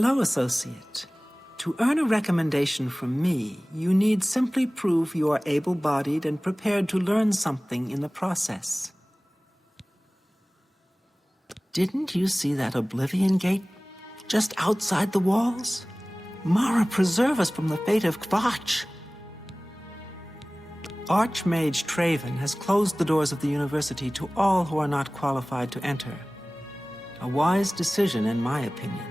Hello, Associate. To earn a recommendation from me, you need simply prove you are able-bodied and prepared to learn something in the process. Didn't you see that Oblivion gate just outside the walls? Mara, preserve us from the fate of Kvatch! Archmage Traven has closed the doors of the university to all who are not qualified to enter. A wise decision, in my opinion.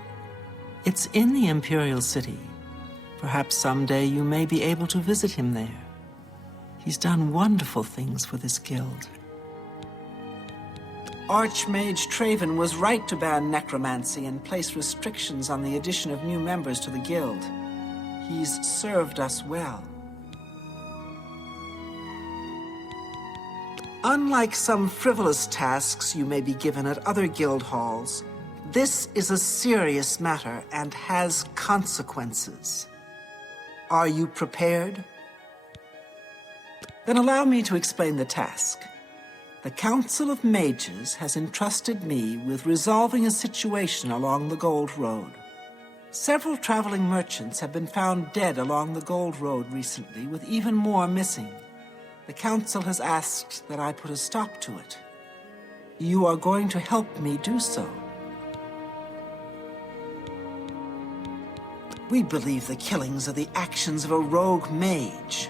It's in the Imperial City. Perhaps someday you may be able to visit him there. He's done wonderful things for this guild. Archmage Traven was right to ban necromancy and place restrictions on the addition of new members to the guild. He's served us well. Unlike some frivolous tasks you may be given at other guild halls, this is a serious matter and has consequences. Are you prepared? Then allow me to explain the task. The Council of Mages has entrusted me with resolving a situation along the Gold Road. Several traveling merchants have been found dead along the Gold Road recently, with even more missing. The Council has asked that I put a stop to it. You are going to help me do so. We believe the killings are the actions of a rogue mage.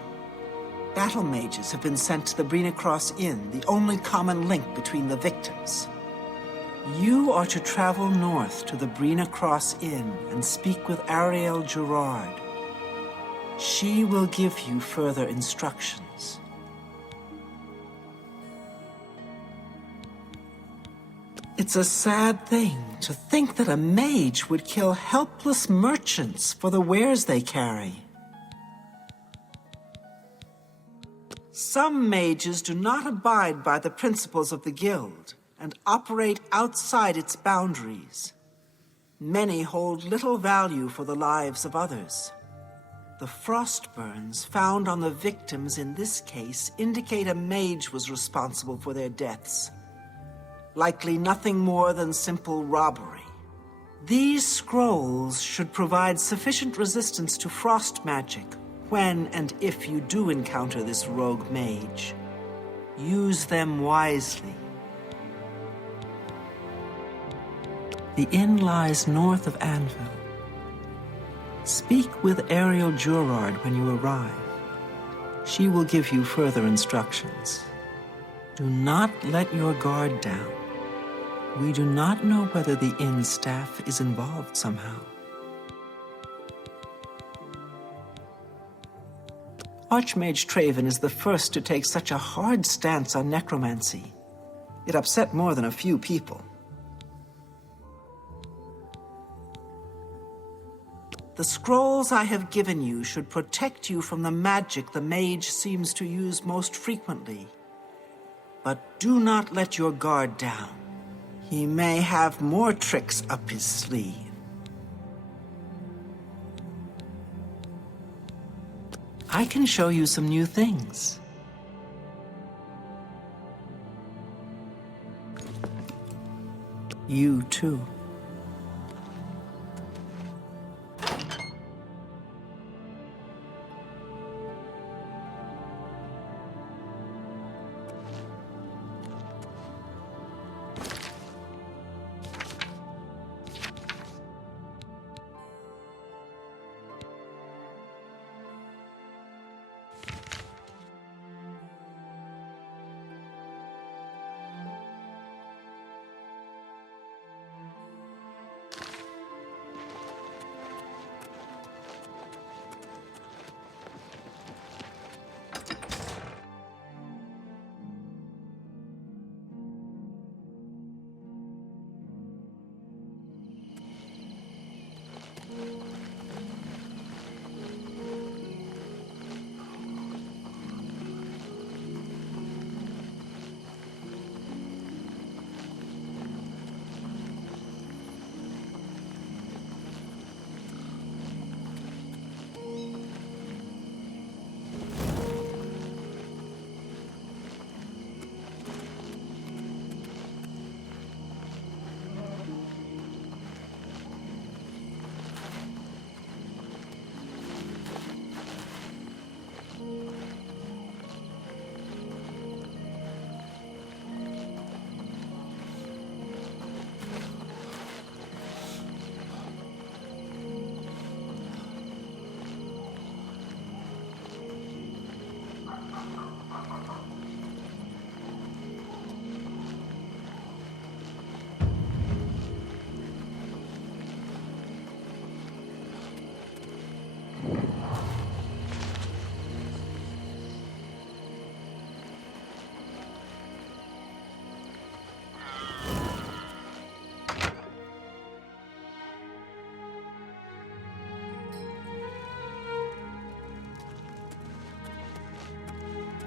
Battle mages have been sent to the Brina Cross Inn, the only common link between the victims. You are to travel north to the Brina Cross Inn and speak with Ariel Gerard. She will give you further instructions. It's a sad thing to think that a mage would kill helpless merchants for the wares they carry. Some mages do not abide by the principles of the guild and operate outside its boundaries. Many hold little value for the lives of others. The frostburns found on the victims in this case indicate a mage was responsible for their deaths. Likely nothing more than simple robbery. These scrolls should provide sufficient resistance to frost magic when and if you do encounter this rogue mage. Use them wisely. The inn lies north of Anvil. Speak with Ariel Gerard when you arrive. She will give you further instructions. Do not let your guard down. We do not know whether the inn staff is involved somehow. Archmage Traven is the first to take such a hard stance on necromancy. It upset more than a few people. The scrolls I have given you should protect you from the magic the mage seems to use most frequently. But do not let your guard down. He may have more tricks up his sleeve. I can show you some new things. You too.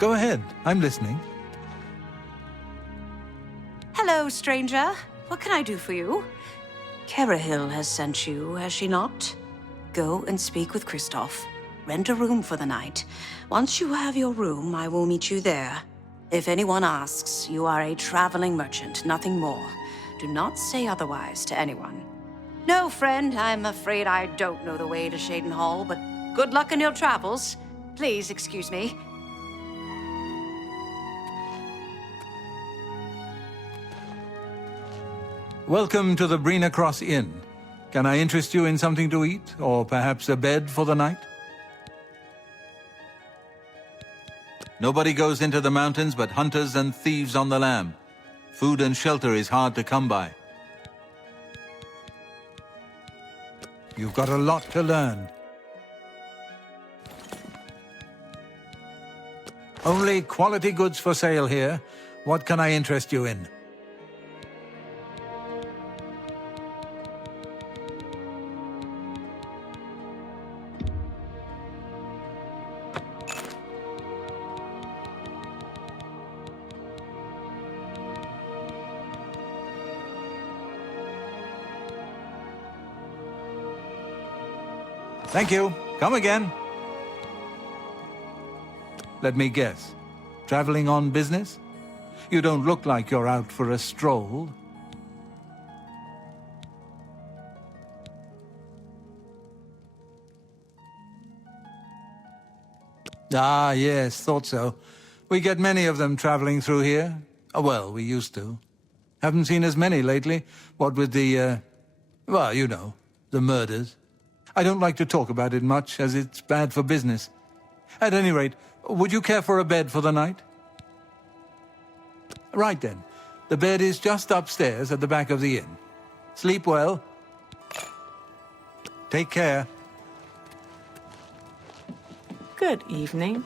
Go ahead. I'm listening. Hello, stranger. What can I do for you? Kerahil has sent you, has she not? Go and speak with Kristoff. Rent a room for the night. Once you have your room, I will meet you there. If anyone asks, you are a traveling merchant, nothing more. Do not say otherwise to anyone. No, friend, I'm afraid I don't know the way to Shaden Hall, but good luck in your travels. Please excuse me. Welcome to the Brina Cross Inn. Can I interest you in something to eat, or perhaps a bed for the night? Nobody goes into the mountains but hunters and thieves on the lam. Food and shelter is hard to come by. You've got a lot to learn. Only quality goods for sale here. What can I interest you in? Thank you. Come again. Let me guess. Traveling on business? You don't look like you're out for a stroll. Ah, yes, thought so. We get many of them traveling through here. Well, we used to. Haven't seen as many lately. What with the, well, you know, the murders. I don't like to talk about it much, as it's bad for business. At any rate, would you care for a bed for the night? Right then. The bed is just upstairs at the back of the inn. Sleep well. Take care. Good evening.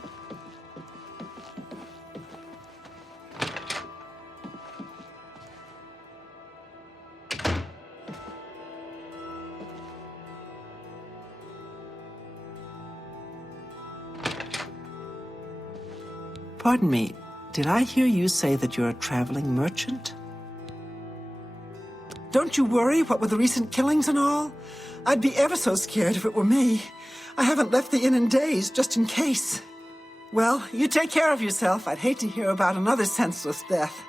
Pardon me, did I hear you say that you're a traveling merchant? Don't you worry, what with the recent killings and all? I'd be ever so scared if it were me. I haven't left the inn in days, just in case. Well, you take care of yourself. I'd hate to hear about another senseless death.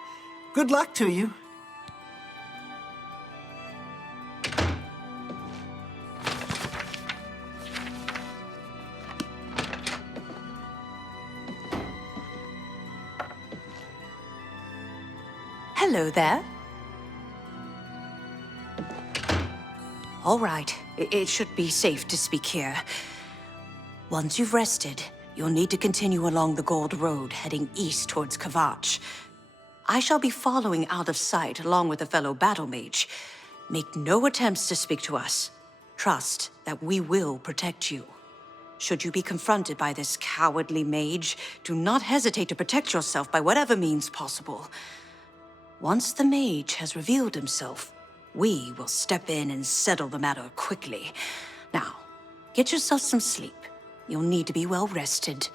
Good luck to you. Hello there. All right, it should be safe to speak here. Once you've rested, you'll need to continue along the Gold Road, heading east towards Kvatch. I shall be following out of sight along with a fellow battle mage. Make no attempts to speak to us. Trust that we will protect you. Should you be confronted by this cowardly mage, do not hesitate to protect yourself by whatever means possible. Once the mage has revealed himself, we will step in and settle the matter quickly. Now, get yourself some sleep. You'll need to be well rested.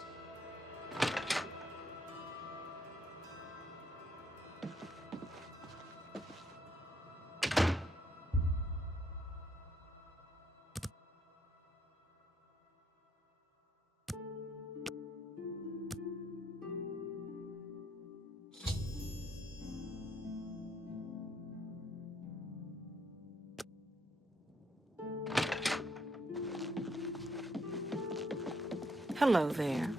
Hello there.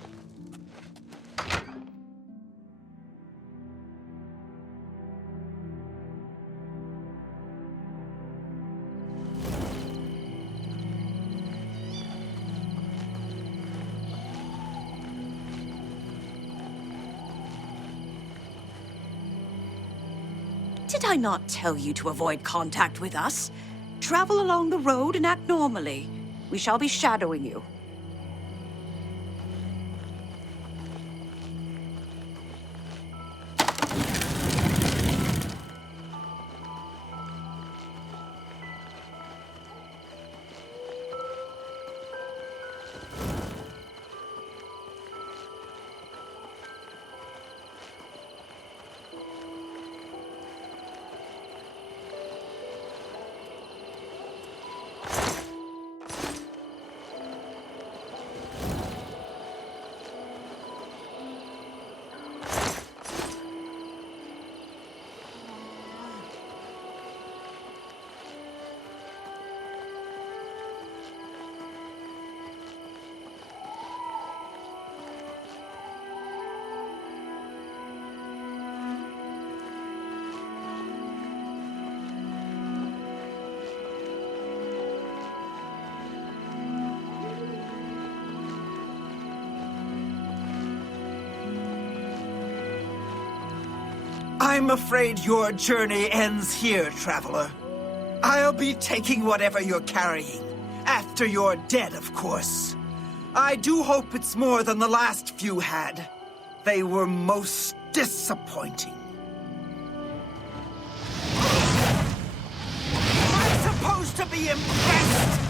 Did I not tell you to avoid contact with us? Travel along the road and act normally. We shall be shadowing you. I'm afraid your journey ends here, traveler. I'll be taking whatever you're carrying. After you're dead, of course. I do hope it's more than the last few had. They were most disappointing. I'm supposed to be impressed!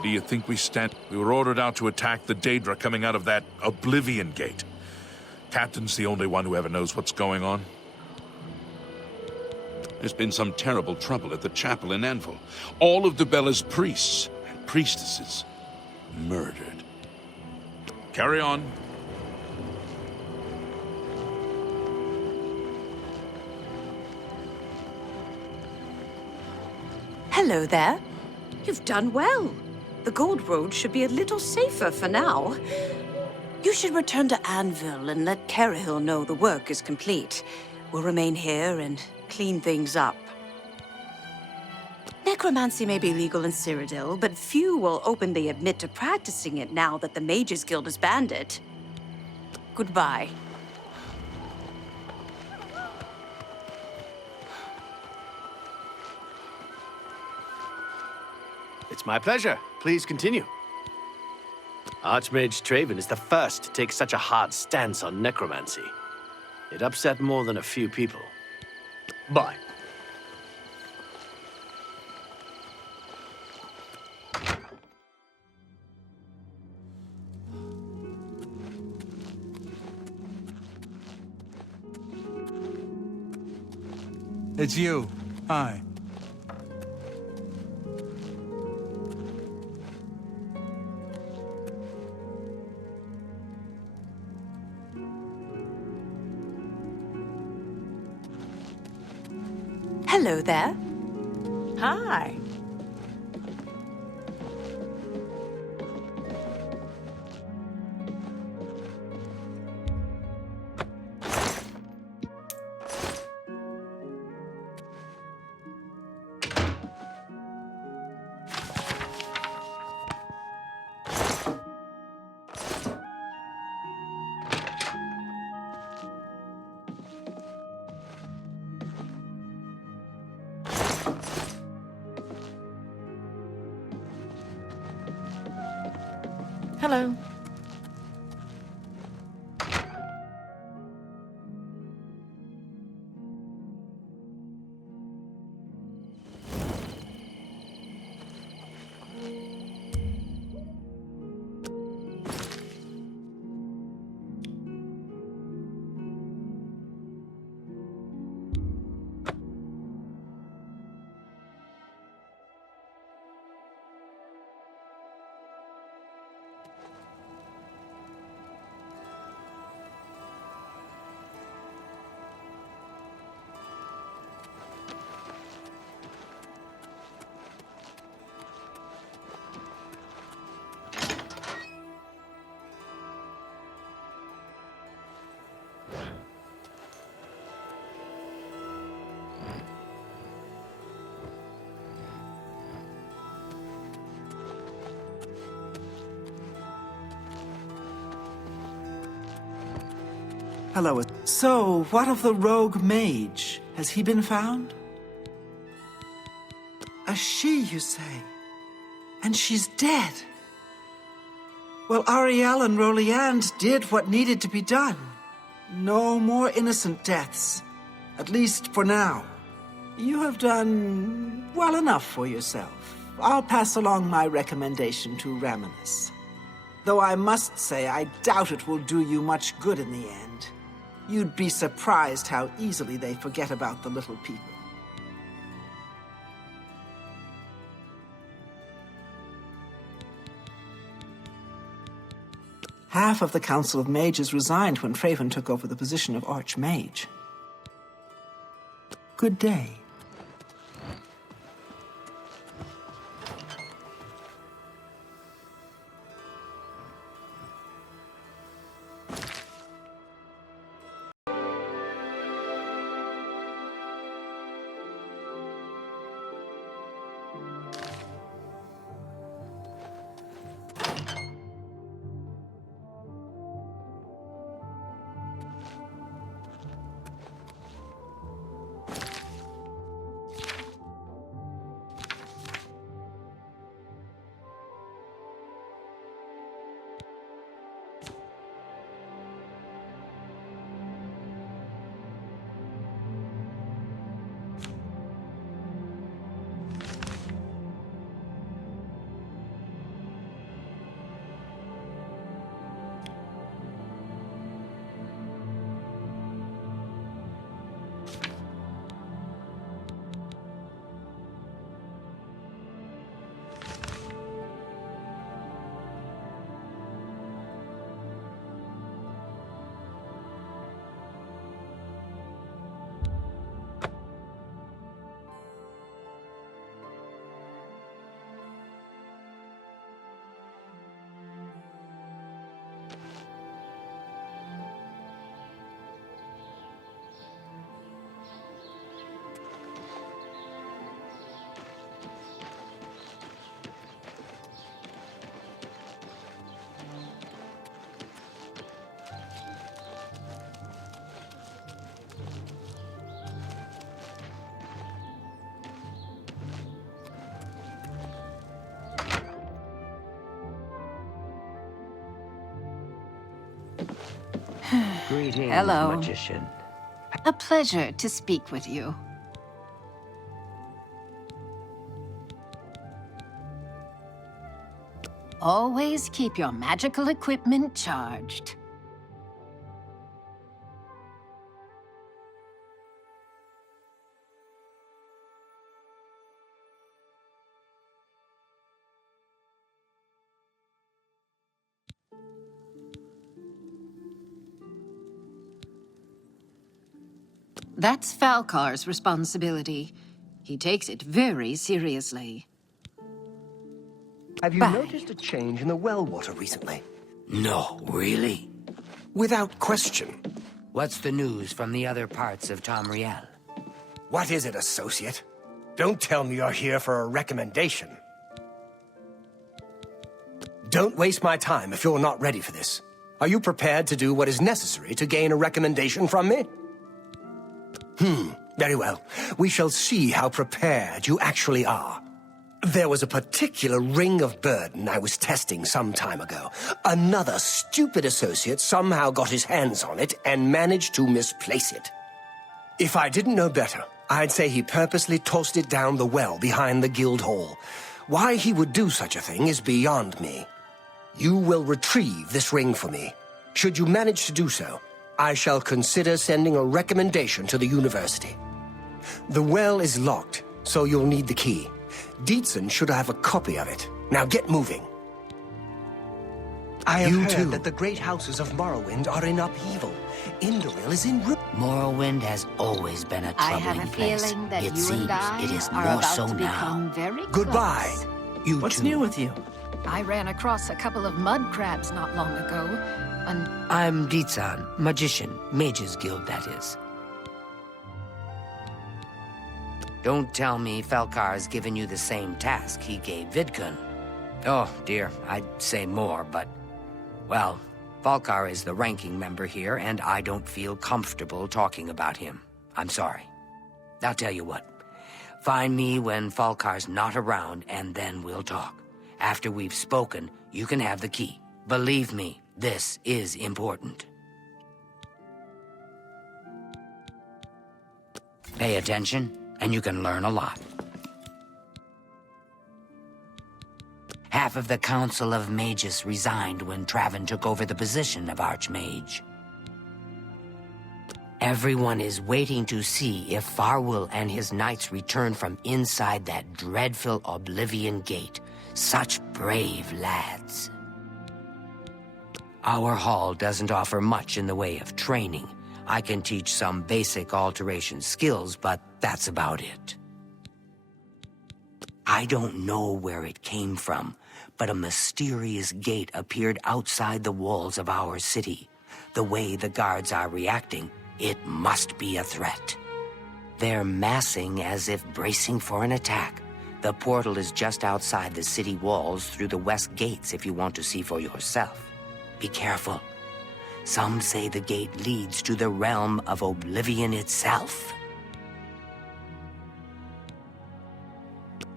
Do you think we stand? We were ordered out to attack the Daedra coming out of that Oblivion gate. Captain's the only one who ever knows what's going on. There's been some terrible trouble at the chapel in Anvil. All of Debella's priests and priestesses murdered. Carry on. Hello there. You've done well. The Gold Road should be a little safer for now. You should return to Anvil and let Carahil know the work is complete. We'll remain here and clean things up. Necromancy may be legal in Cyrodiil, but few will openly admit to practicing it now that the Mages Guild has banned it. Goodbye. It's my pleasure. Please continue. Archmage Traven is the first to take such a hard stance on necromancy. It upset more than a few people. Bye. It's you. Hi. Hello there. Hi. Hello. Hello. So, what of the rogue mage? Has he been found? A she, you say? And she's dead. Well, Ariel and Roliand did what needed to be done. No more innocent deaths. At least for now. You have done well enough for yourself. I'll pass along my recommendation to Raminus. Though I must say, I doubt it will do you much good in the end. You'd be surprised how easily they forget about the little people. Half of the Council of Mages resigned when Fraven took over the position of Archmage. Good day. Greetings, Hello. magician. A pleasure to speak with you. Always keep your magical equipment charged. That's Falcar's responsibility. He takes it very seriously. Have you Bye. noticed a change in the well water recently? No, really? Without question. What's the news from the other parts of Tamriel? What is it, associate? Don't tell me you're here for a recommendation. Don't waste my time if you're not ready for this. Are you prepared to do what is necessary to gain a recommendation from me? Very well. We shall see how prepared you actually are. There was a particular ring of burden I was testing some time ago. Another stupid associate somehow got his hands on it and managed to misplace it. If I didn't know better, I'd say he purposely tossed it down the well behind the guild hall. Why he would do such a thing is beyond me. You will retrieve this ring for me. Should you manage to do so, I shall consider sending a recommendation to the university. The well is locked, so you'll need the key. Dietzen should have a copy of it. Now get moving. I have heard that the great houses of Morrowind are in upheaval. Indoril is in ruin. Morrowind has always been a I troubling have a place. feeling that It you seems and I it is are more about so to now. become very Goodbye. close. You What's too. new with you? I ran across a couple of mud crabs not long ago, and I'm Dietzen, magician, Mages Guild, that is. Don't tell me Falcar's given you the same task he gave Vidkun. Oh, dear, I'd say more, but... Well, Falcar is the ranking member here, and I don't feel comfortable talking about him. I'm sorry. I'll tell you what. Find me when Falcar's not around, and then we'll talk. After we've spoken, you can have the key. Believe me, this is important. Pay attention, and you can learn a lot. Half of the Council of Mages resigned when Traven took over the position of Archmage. Everyone is waiting to see if Farwell and his knights return from inside that dreadful Oblivion gate. Such brave lads. Our hall doesn't offer much in the way of training. I can teach some basic alteration skills, but that's about it. I don't know where it came from, but a mysterious gate appeared outside the walls of our city. The way the guards are reacting, it must be a threat. They're massing as if bracing for an attack. The portal is just outside the city walls through the west gates if you want to see for yourself. Be careful. Some say the gate leads to the realm of Oblivion itself.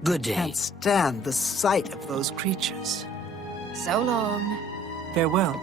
Good day. Can't stand the sight of those creatures. So long. Farewell.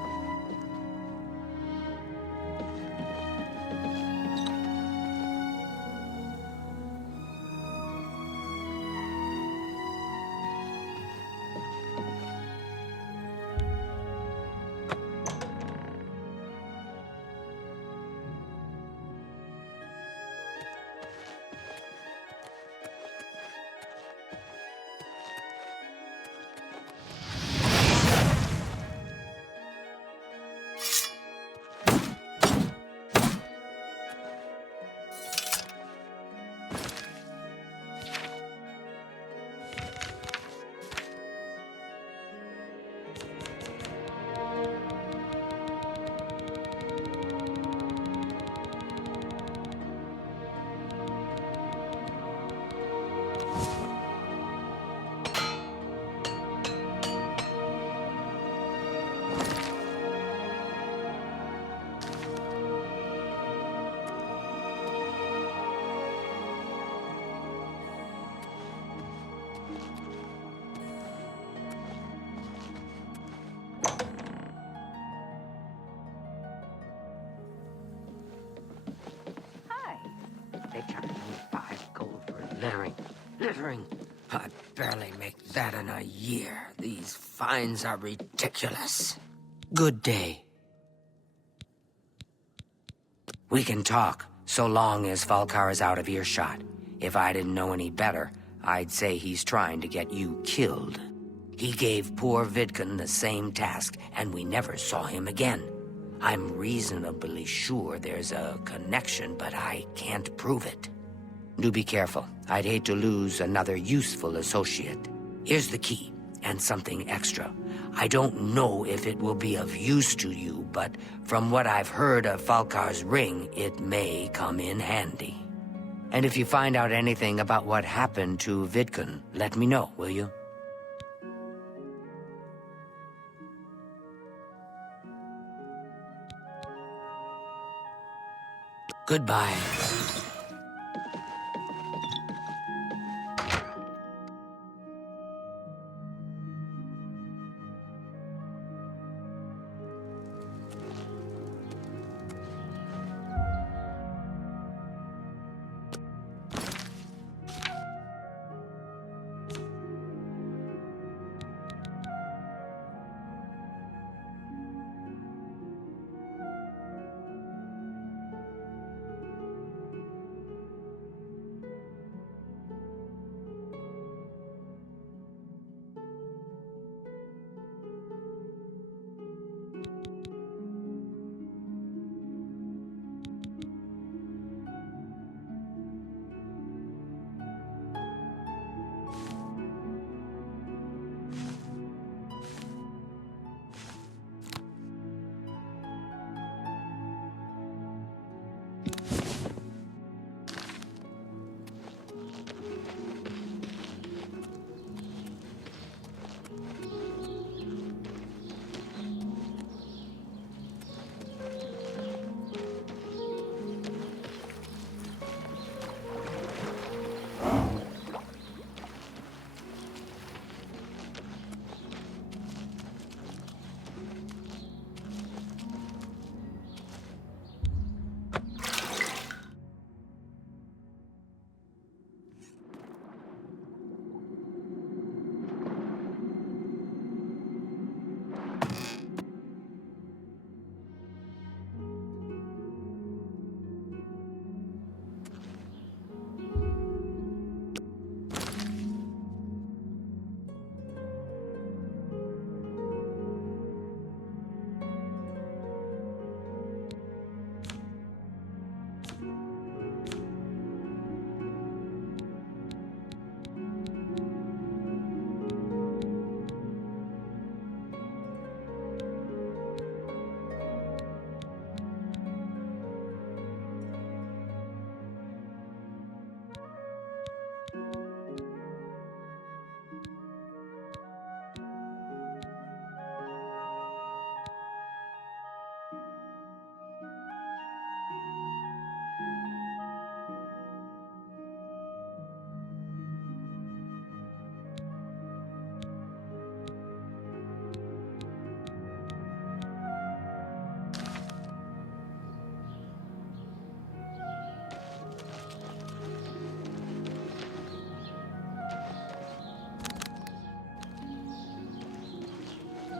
They charge me 5 gold for littering. Littering? I barely make that in a year. These fines are ridiculous. Good day. We can talk, so long as Falcar is out of earshot. If I didn't know any better, I'd say he's trying to get you killed. He gave poor Vidkun the same task, and we never saw him again. I'm reasonably sure there's a connection, but I can't prove it. Do be careful. I'd hate to lose another useful associate. Here's the key, and something extra. I don't know if it will be of use to you, but from what I've heard of Falcar's ring, it may come in handy. And if you find out anything about what happened to Vidkun, let me know, will you? Goodbye.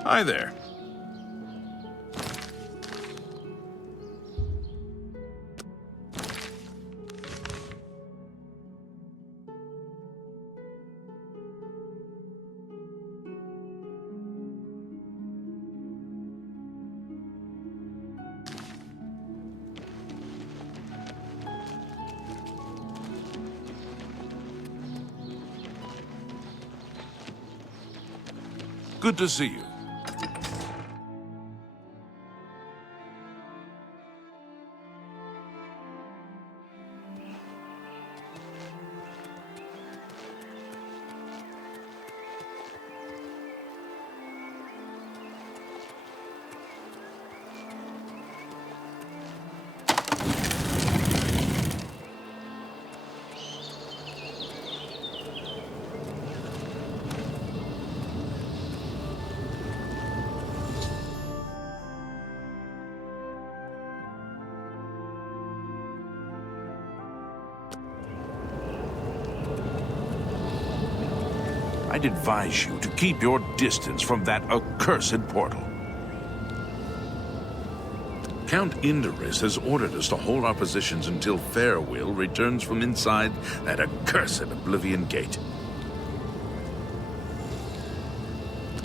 Hi there. Good to see you. I'd advise you to keep your distance from that accursed portal. Count Indorus has ordered us to hold our positions until Farewell returns from inside that accursed Oblivion gate.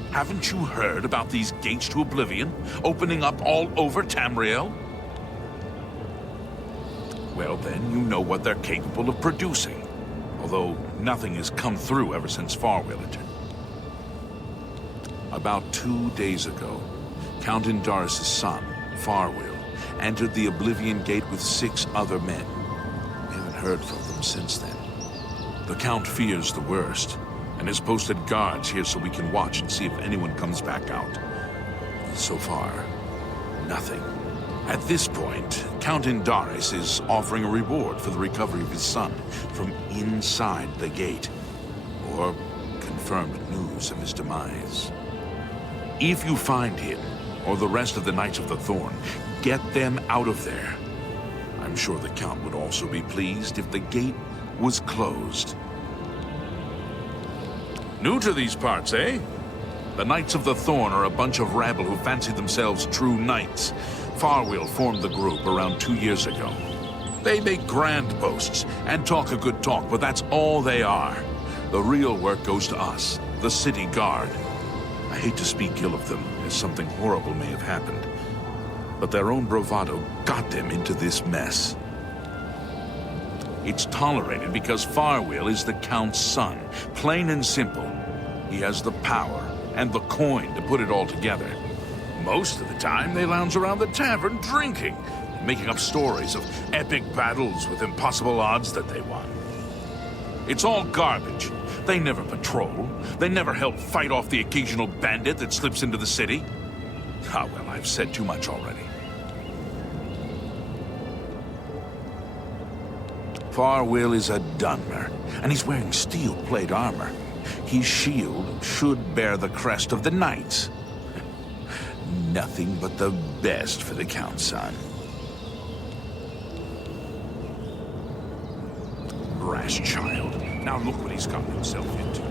Haven't you heard about these gates to Oblivion opening up all over Tamriel? Well, then you know what they're capable of producing. Although nothing has come through ever since Farewell entered. About 2 days ago, Count Indaris' son, Farewell, entered the Oblivion Gate with 6 other men. We haven't heard from them since then. The Count fears the worst, and has posted guards here so we can watch and see if anyone comes back out. So far, nothing. At this point, Count Indaris is offering a reward for the recovery of his son from inside the gate, or confirmed news of his demise. If you find him, or the rest of the Knights of the Thorn, get them out of there. I'm sure the Count would also be pleased if the gate was closed. New to these parts, eh? The Knights of the Thorn are a bunch of rabble who fancy themselves true knights. Farewell formed the group around 2 years ago. They make grand boasts and talk a good talk, but that's all they are. The real work goes to us, the city guard. I hate to speak ill of them, as something horrible may have happened. But their own bravado got them into this mess. It's tolerated because Farewell is the Count's son, plain and simple. He has the power and the coin to put it all together. Most of the time, they lounge around the tavern drinking, making up stories of epic battles with impossible odds that they won. It's all garbage. They never patrol. They never help fight off the occasional bandit that slips into the city. Ah, well, I've said too much already. Farewell is a Dunmer, and he's wearing steel plate armor. His shield should bear the crest of the Knights. Nothing but the best for the Count's son. Brash child. Now look what he's gotten himself into.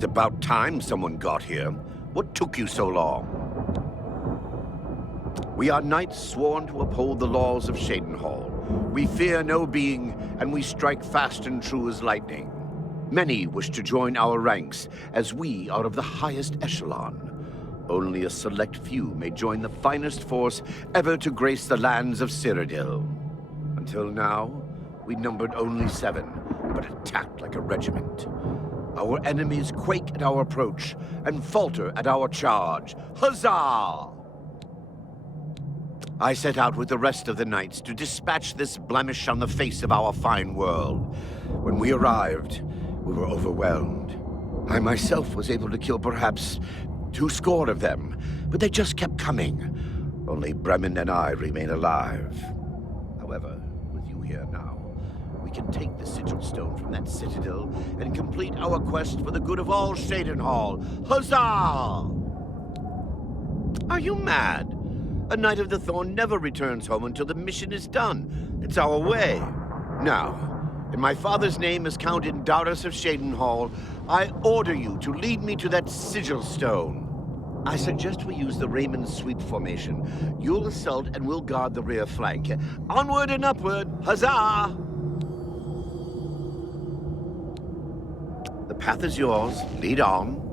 It's about time someone got here. What took you so long? We are knights sworn to uphold the laws of Shadenhall. We fear no being, and we strike fast and true as lightning. Many wish to join our ranks, as we are of the highest echelon. Only a select few may join the finest force ever to grace the lands of Cyrodiil. Until now, we numbered only 7, but attacked like a regiment. Our enemies quake at our approach and falter at our charge. Huzzah! I set out with the rest of the knights to dispatch this blemish on the face of our fine world. When we arrived, we were overwhelmed. I myself was able to kill perhaps 20 of them, but they just kept coming. Only Bremen and I remain alive. However, with you here now, we can take the sigil stone from that citadel and complete our quest for the good of all Shadenhall. Huzzah! Are you mad? A Knight of the Thorn never returns home until the mission is done. It's our way. Now, in my father's name as Count Indarus of Shadenhall, I order you to lead me to that sigil stone. I suggest we use the Raymond sweep formation. You'll assault and we'll guard the rear flank. Onward and upward! Huzzah! The path is yours. Lead on.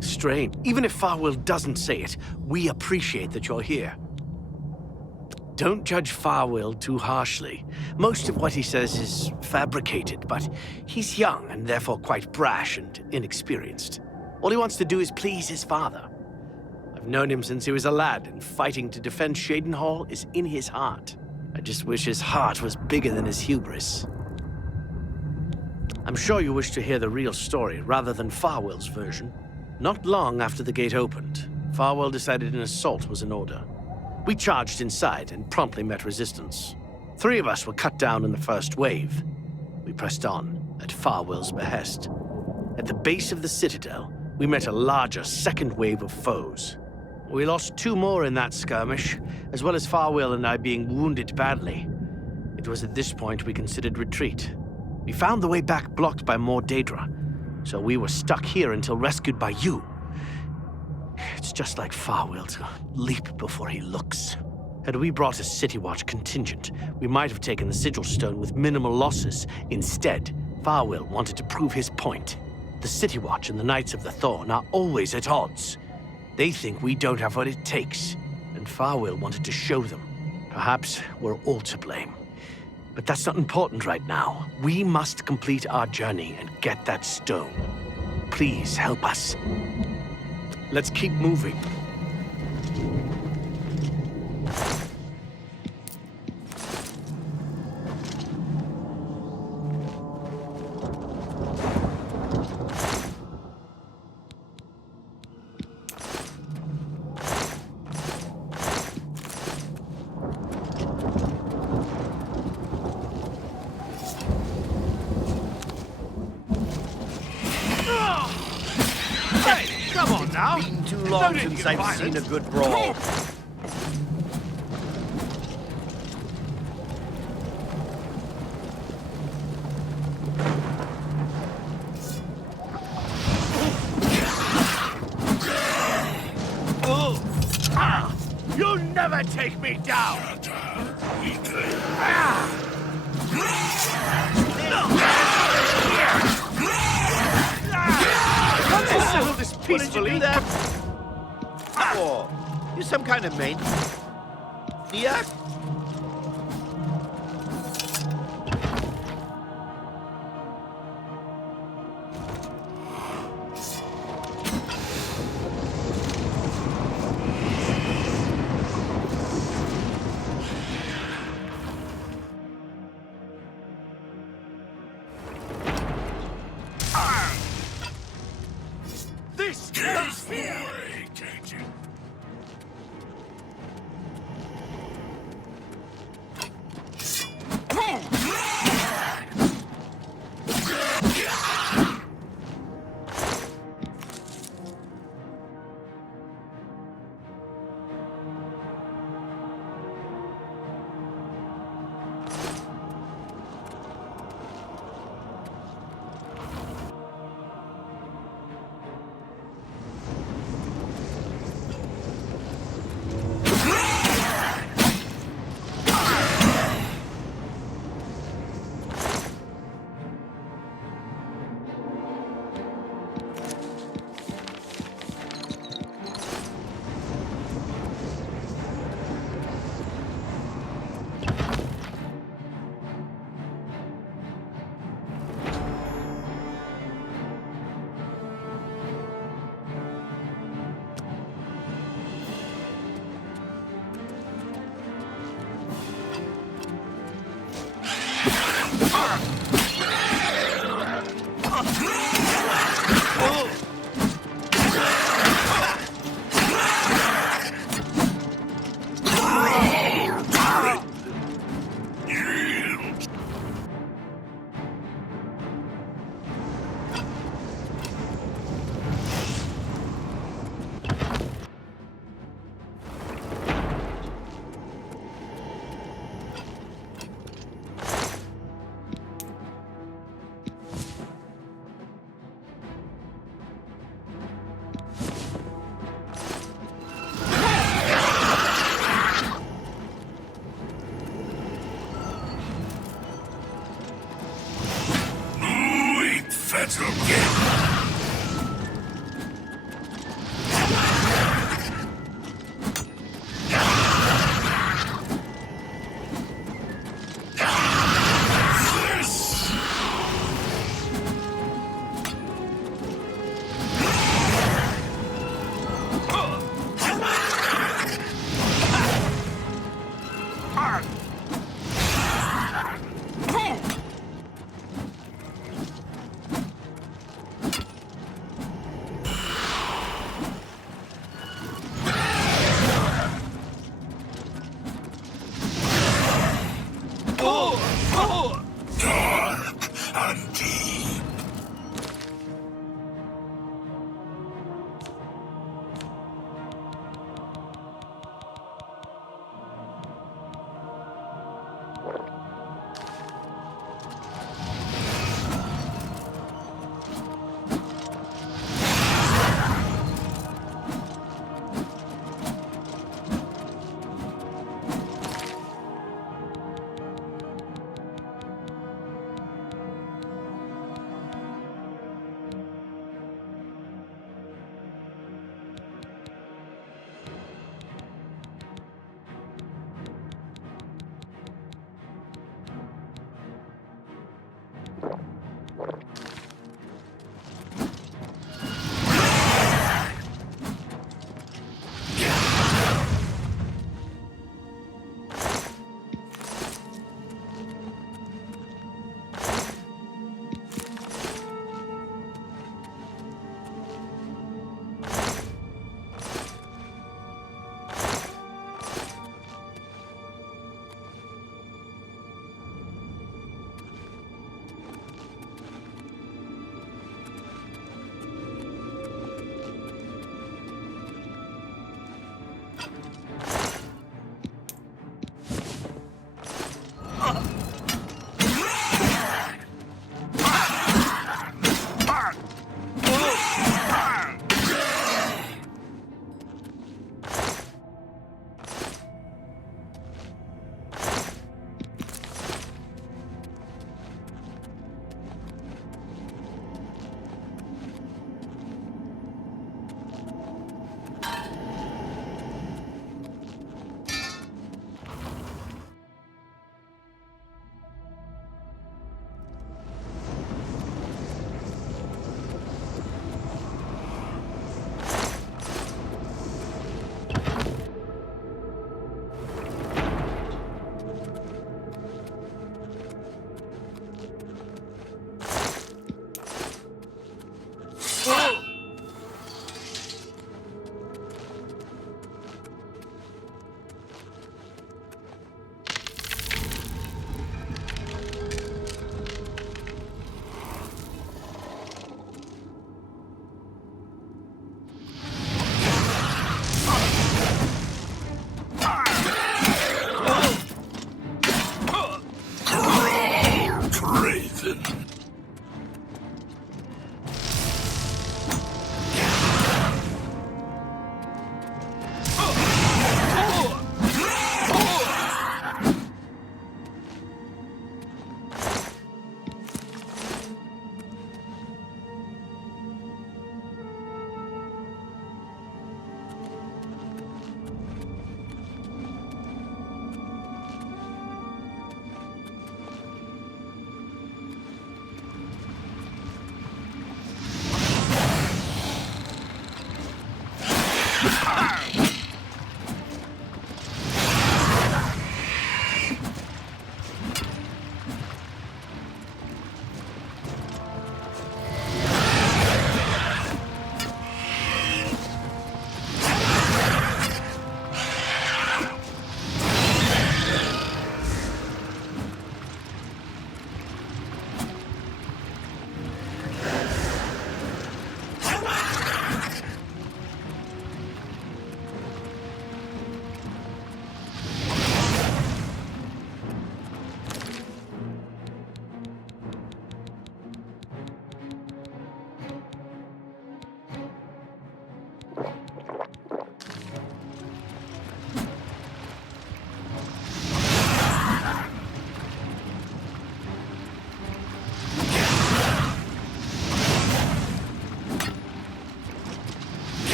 Strange. Even if Farwell doesn't say it, we appreciate that you're here. Don't judge Farwell too harshly. Most of what he says is fabricated, but he's young and therefore quite brash and inexperienced. All he wants to do is please his father. I've known him since he was a lad, and fighting to defend Shadenhall is in his heart. I just wish his heart was bigger than his hubris. I'm sure you wish to hear the real story rather than Farwell's version. Not long after the gate opened, Farwell decided an assault was in order. We charged inside and promptly met resistance. 3 of us were cut down in the first wave. We pressed on, at Farwell's behest. At the base of the citadel, we met a larger second wave of foes. We lost 2 more in that skirmish, as well as Farwell and I being wounded badly. It was at this point we considered retreat. We found the way back blocked by more Daedra, so we were stuck here until rescued by you. It's just like Farwell to leap before he looks. Had we brought a City Watch contingent, we might have taken the Sigil Stone with minimal losses. Instead, Farwell wanted to prove his point. The City Watch and the Knights of the Thorn are always at odds. They think we don't have what it takes, and Farwell wanted to show them. Perhaps we're all to blame. But that's not important right now. We must complete our journey and get that stone. Please help us. Let's keep moving. Been too long since I've seen a good brawl. You'll never take me down! Let's settle this peacefully. What did you do that for? You some kind of mate? Yeah? This is here!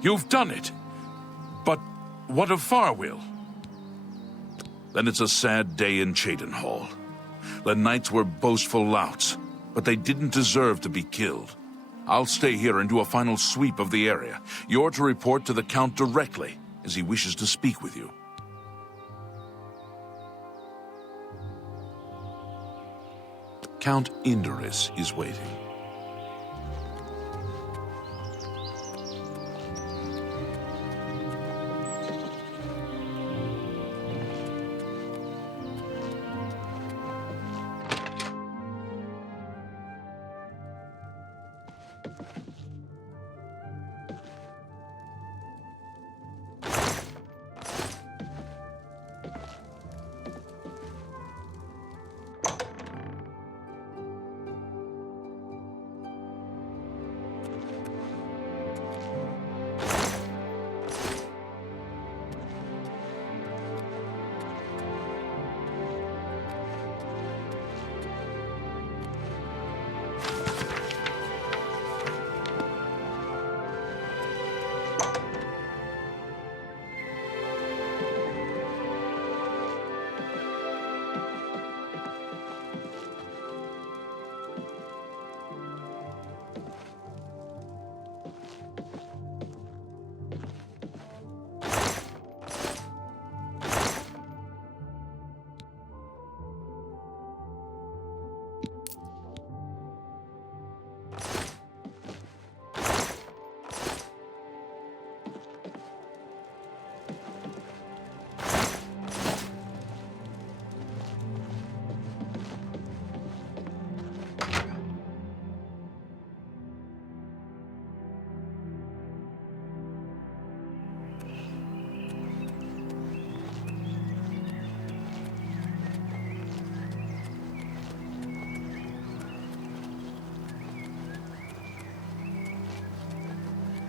You've done it. But what of Farwill? Then it's a sad day in Cheydinhall. The knights were boastful louts, but they didn't deserve to be killed. I'll stay here and do a final sweep of the area. You're to report to the Count directly, as he wishes to speak with you. Count Indorus is waiting.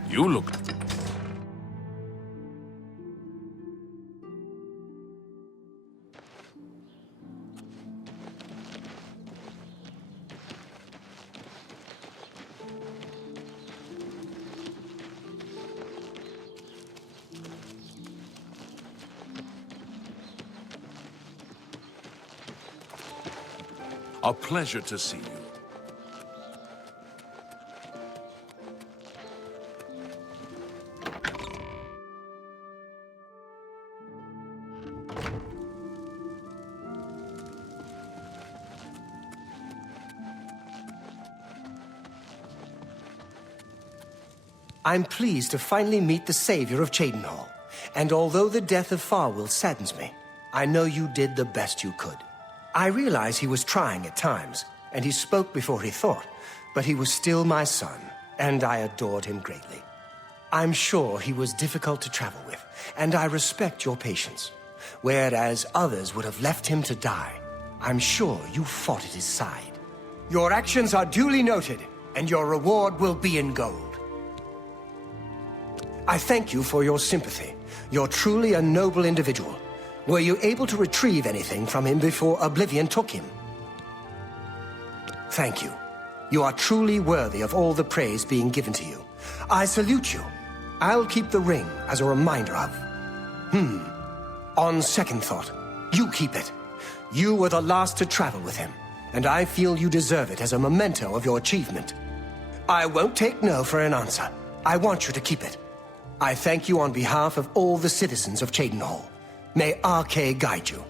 You look... A pleasure to see you. I'm pleased to finally meet the savior of Cheydinhall. And although the death of Farwill saddens me, I know you did the best you could. I realize he was trying at times, and he spoke before he thought, but he was still my son, and I adored him greatly. I'm sure he was difficult to travel with, and I respect your patience. Whereas others would have left him to die, I'm sure you fought at his side. Your actions are duly noted, and your reward will be in gold. I thank you for your sympathy. You're truly a noble individual. Were you able to retrieve anything from him before Oblivion took him? Thank you. You are truly worthy of all the praise being given to you. I salute you. I'll keep the ring as a reminder of... On second thought, you keep it. You were the last to travel with him, and I feel you deserve it as a memento of your achievement. I won't take no for an answer. I want you to keep it. I thank you on behalf of all the citizens of Cheydinhall. May Arcay guide you.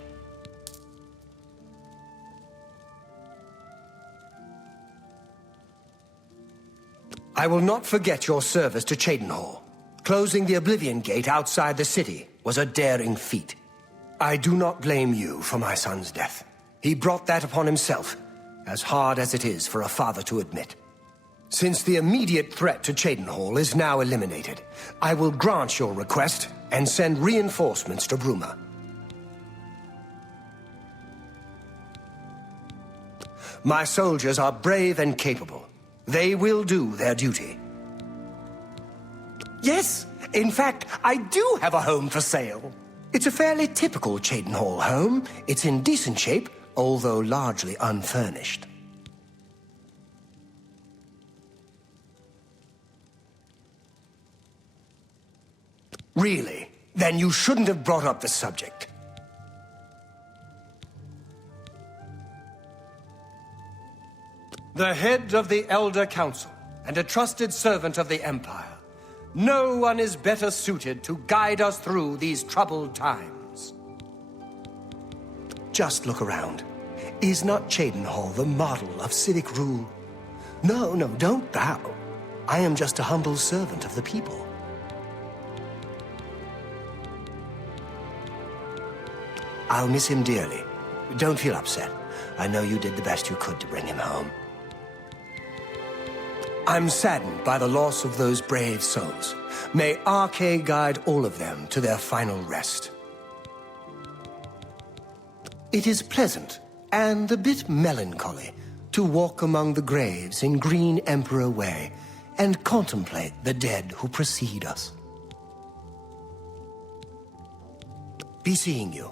I will not forget your service to Cheydinhall. Closing the Oblivion Gate outside the city was a daring feat. I do not blame you for my son's death. He brought that upon himself, as hard as it is for a father to admit. Since the immediate threat to Cheydinhall is now eliminated, I will grant your request and send reinforcements to Bruma. My soldiers are brave and capable. They will do their duty. Yes, in fact, I do have a home for sale. It's a fairly typical Cheydinhall home. It's in decent shape, although largely unfurnished. Really? Then you shouldn't have brought up the subject. The head of the Elder Council, and a trusted servant of the Empire. No one is better suited to guide us through these troubled times. Just look around. Is not Cheydinhal the model of civic rule? No, don't bow. I am just a humble servant of the people. I'll miss him dearly. Don't feel upset. I know you did the best you could to bring him home. I'm saddened by the loss of those brave souls. May Arche guide all of them to their final rest. It is pleasant, and a bit melancholy, to walk among the graves in Green Emperor Way and contemplate the dead who precede us. Be seeing you.